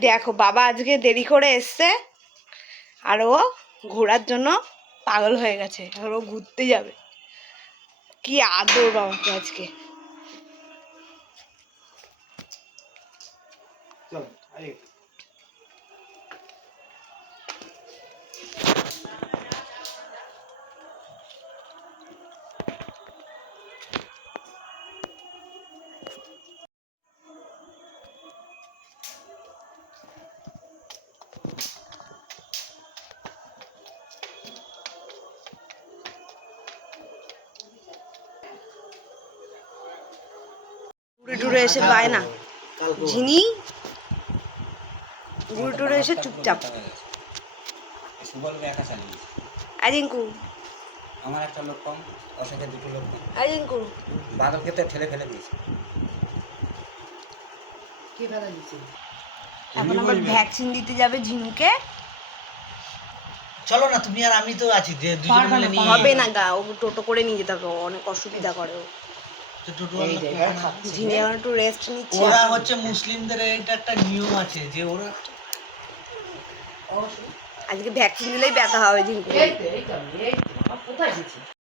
দেখো, বাবা আজকে দেরি করে এসছে আর ও ঘোরার জন্য পাগল হয়ে গেছে। আর ও ঘুরতে যাবে। কি আদর বাবাকে আজকে। চল ঘুরে টুরে এসে পায় না। ঝিনি ঘুরে টুরে এসে চুপচাপ। আজিঙ্কু আমার একটা লোক কম ওর সাথে দুটো লোক কম। আজিঙ্কু বাদলকে তো ঠেলে ফেলে দিয়েছে। এখন আবার ভ্যাকসিন দিতে যাবে ঝিনুকে। চলো না তুমি আর আমি তো আছি যে দুজন মিলে নিয়ে হবে না গা ও টোটো করে নিয়ে যেতে হবে অনেক অসুবিধা করে ও। ওরা হচ্ছে মুসলিমদের এটা একটা নিয়ম আছে যে ওরা আজকে ভ্যাকসিন দিলেই ব্যথা হবে ঝিনুকে